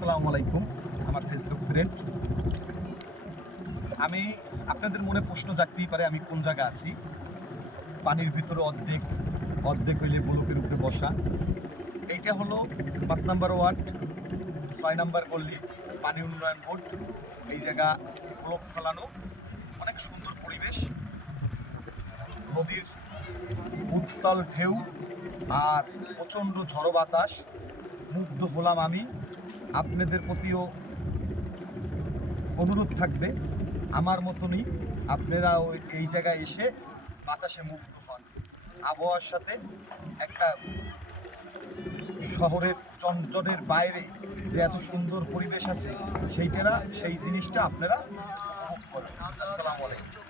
আসসালামু আলাইকুম আমার ফেসবুক ফ্রেন্ড। আমি আপনাদের মনে প্রশ্ন জাগতেই পারে আমি কোন জায়গায় আছি। পানির ভিতরে অর্ধেক অর্ধেক হইলে বুলকের উপরে বসা। এইটা হলো 5 নম্বর ওয়ার্ড 6 নম্বর গল্লি পানি উন্নয়ন বোর্ড। এই জায়গা ব্লক ফেলানো, অনেক সুন্দর পরিবেশ, নদীর উত্তাল ঢেউ আর প্রচণ্ড ঝড়ো বাতাস। মুগ্ধ হলাম আমি। আপনাদের প্রতিও অনুরোধ থাকবে আমার মতনই আপনারাও এই জায়গায় এসে বাতাসে মুগ্ধ হন। আবহাওয়ার সাথে একটা শহরের চঞ্চলের বাইরে যে এত সুন্দর পরিবেশ আছে সেই জিনিসটা আপনারা উপভোগ করেন। আসসালামু আলাইকুম।